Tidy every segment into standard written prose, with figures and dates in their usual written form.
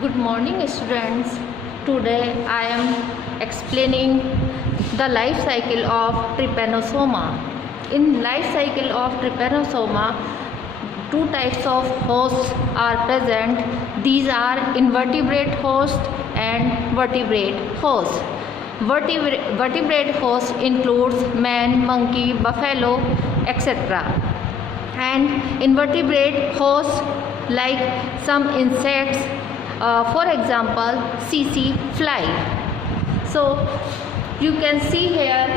Good morning, students. Today I am explaining the life cycle of trypanosoma. In life cycle of trypanosoma, two types of hosts are present. These are invertebrate host and vertebrate host. Vertebrate host includes man, monkey, buffalo, etc. And invertebrate hosts like some insects, for example CC fly. So you can see here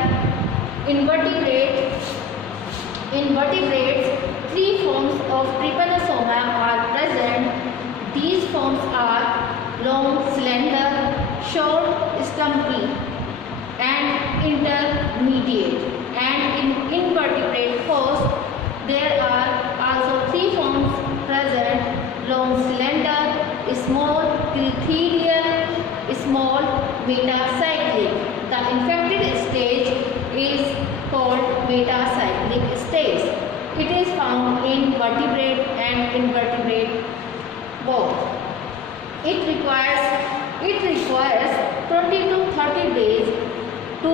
invertebrates, three forms of trypanosoma are present. These forms are long, slender, short, stumpy and intermediate. And in invertebrate host there are also three forms present: long, slender, small, critherian, small, metacyclic. The infected stage is called metacyclic stage. It is found in vertebrate and invertebrate both. It requires 20 to 30 days to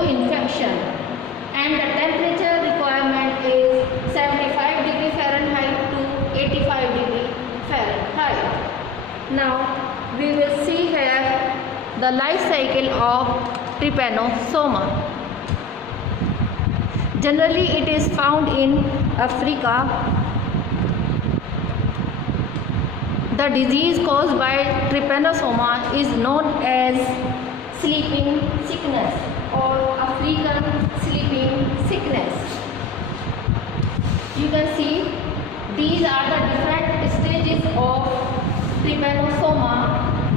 infection, and the temperature requirement is 75 degree Fahrenheit to 85 degree Fahrenheit. Now we will see here the life cycle of trypanosoma. Generally it is found in Africa. The disease caused by trypanosoma is known as sleeping sickness or African sleeping sickness. You can see these are the different stages of trypanosoma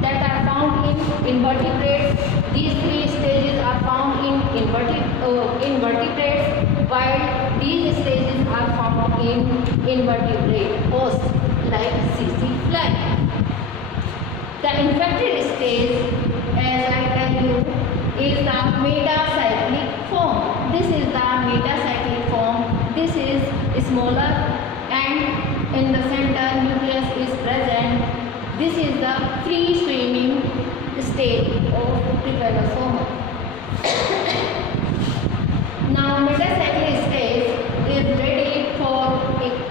that are found in invertebrates. These three stages are found in invertebrates, while these stages are found in invertebrate hosts like CC fly. The infected stage, as I tell you, is the metacyclic form. This is the metacyclic form. This is smaller and in the center nucleus is present. This is the free swimming state of trypanosoma. Now metacyclic stage is ready for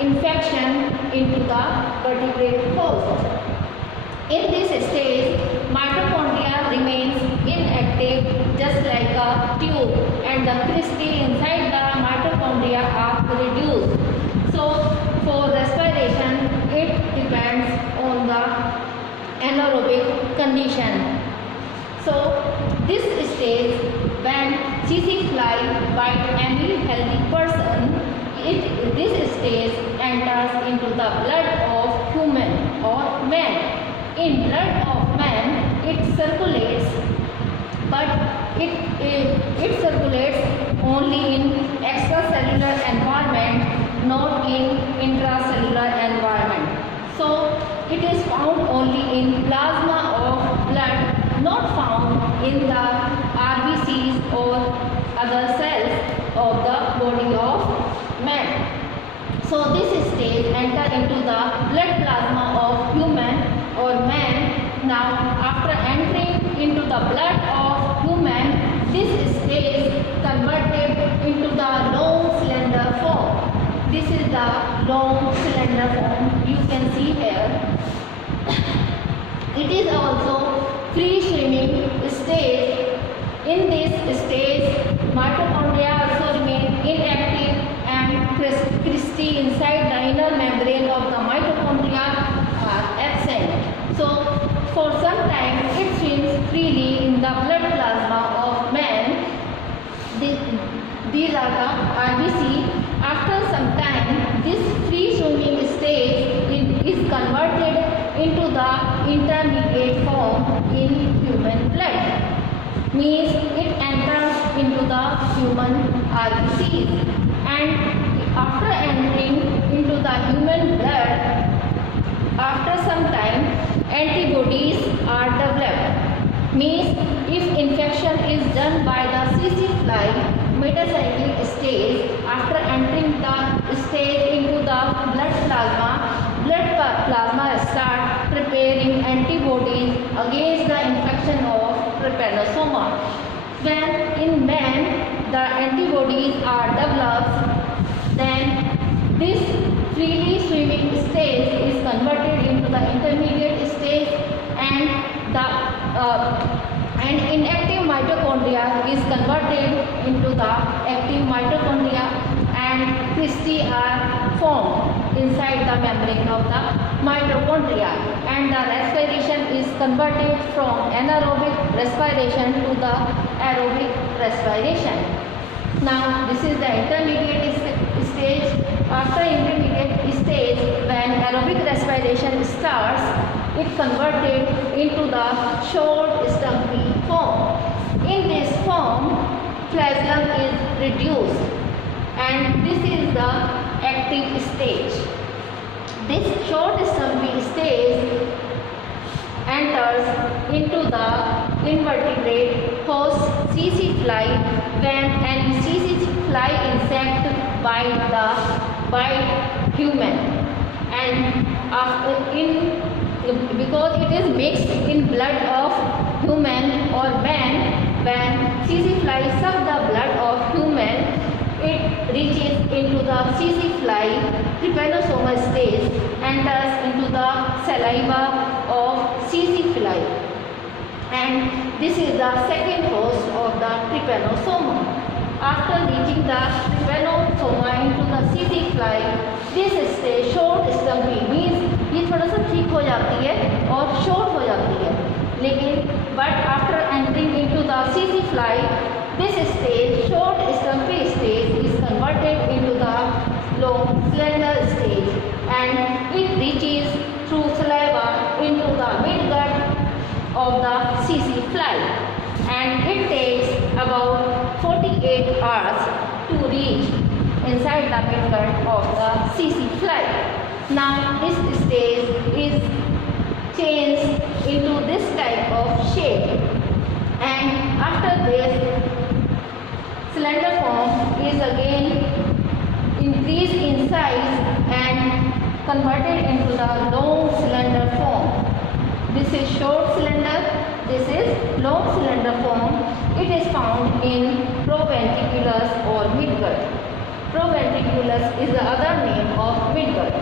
infection into the vertebrate host. In this stage, mitochondria remains inactive just like a tube, and the crystal inside the mitochondria are reduced. So for respiration it depends on the anaerobic condition. So this stage, when CC fly bite any healthy person, this stage enters into the blood of human or man. In blood of man it circulates, but it circulates only in extracellular environment, not in intracellular environment. So it is found only in plasma of blood, not found in the RBCs or other cells of the body of man. So this stage enter into the blood plasma of human or man. Now after entering into the blood of human, this stage converted into the long slender form. This is the long slender form you can see here. It is also free swimming stage. In this stage, mitochondria also remain inactive and cristae inside the inner membrane of the mitochondria are absent. So for some time it swims freely in the blood plasma of man. These are the RBC. After some time, this free swimming stage is converted into the intermediate form in human blood. Means it enters into the human RBCs, and after entering into the human blood, after some time antibodies are developed. Means if infection is done by the CC fly metacyclic stage, after entering the stage into the blood plasma start preparing antibodies against the infection of trypanosoma. When in man the antibodies are developed, then this freely swimming stage is converted into the intermediate stage, and the inactive mitochondria is converted into the active mitochondria, and cristae are formed inside the membrane of the mitochondria, and the respiration is converted from anaerobic respiration to the aerobic respiration. Now this is the intermediate stage. After intermediate stage, when aerobic respiration starts, it converted into the short stumpy form. In this form, flagellum is reduced, and this is the active stage. This short stumpy stage enters into the invertebrate host CC fly when an CC fly insect bite human, and because it is mixed in blood of human or man, when CC fly suck the blood of human, it reaches into the CC fly trypanosoma stage, enters into the saliva of CC fly, and this is the second host of the trypanosoma. After reaching the trypanosoma into the CC fly, this stage short stumpy means ये थोड़ा सा ठीक हो जाती है और short हो जाती है, लेकिन but after entering into the CC fly, this stage short stumpy stage is converted into the long slender stage, and it reaches through saliva into the midgut of the CC fly, and it takes about 48 hours to reach inside the midgut of the CC fly. Now this stage is changed into this type of shape, and after this cylinder form is again increased in size and converted into the long cylinder form. This is short cylinder, this is long cylinder form. It is found in proventriculus or midgut. Proventriculus is the other name of midgut.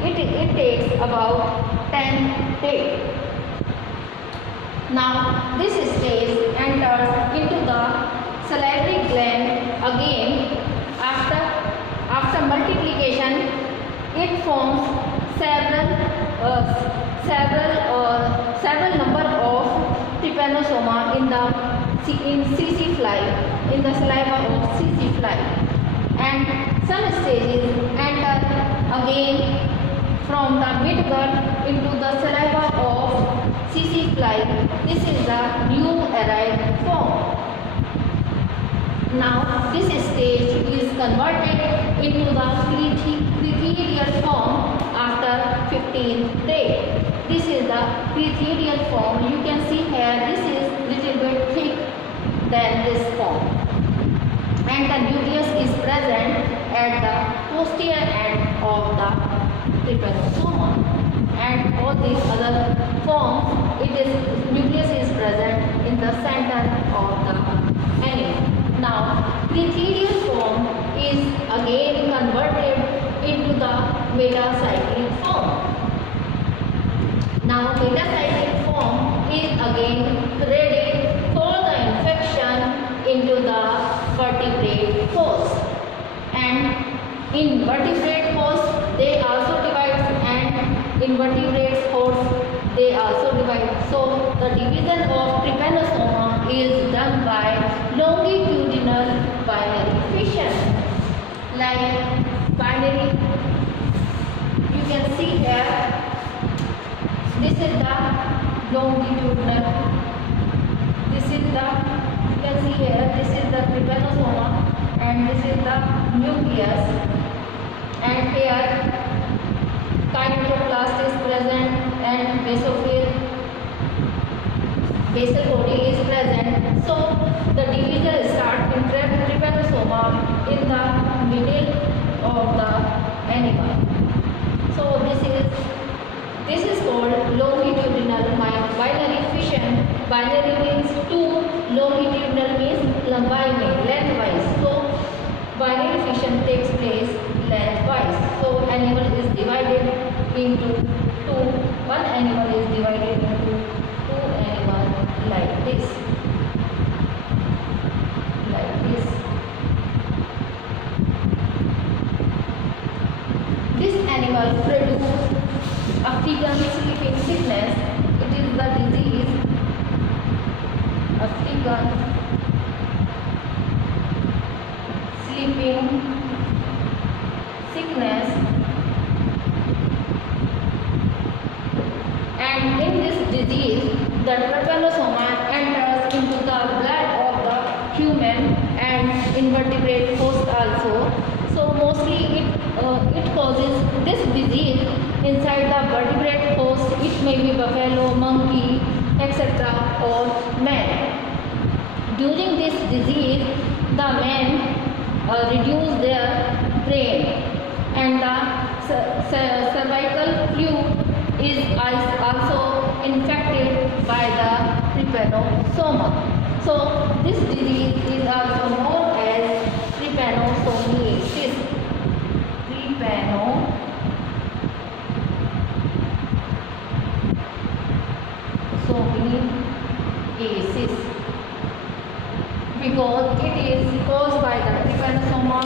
It takes about 10 days. Now this stage enters into the salivary gland again. After multiplication, it forms several number of trypanosoma in CC fly, in the saliva of CC fly, and some stages enter again from the midgut into the saliva of CC fly. This is the new arrived form. Now this stage is converted into the cretherial form after 15th day. This is the cretherial form. You can see here this is little bit thick than this form, and the nucleus is present at the posterior end of the trypanosoma, and all these other forms, nucleus is present in the center of the animal. Now cretherial form is again converted into the metacyclic form. Now metacyclic form is again ready for the infection into the vertebrate host, and in vertebrate host they also divide, and in vertebrate host they also divide. So the division of trypanosoma is done by longitudinal binary fission. Like binary, you can see here, this is the longitudinal, this is the, you can see here, this is the trypanosoma, and this is the nucleus, and here kinetoplast is present, and basal body is present. So the division starts in trypanosoma in the middle of the animal. So this is called Binary means 2, longitudinal means लंबाई में, lengthwise. So binary fission takes place lengthwise. So animal is divided into two. One animal is divided into two animals like this. Like this. This animal produces African sleeping sickness. It is the disease African sleeping sickness, and in this disease the trypanosoma enters into the blood of the human and invertebrate host also. So mostly it causes this disease inside the vertebrate host. It may be buffalo, monkey, etc. or man. During this disease the men reduce their brain, and the cervical fluid is also infected by the trypanosoma. So this disease is also known as trypanosomiasis. Trypanosomiasis, because it is caused by the trypanosoma.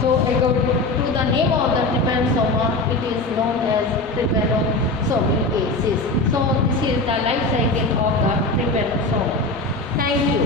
So according to the name of the trypanosoma, it is known as trypanosomiasis. So this is the life cycle of the trypanosoma. Thank you.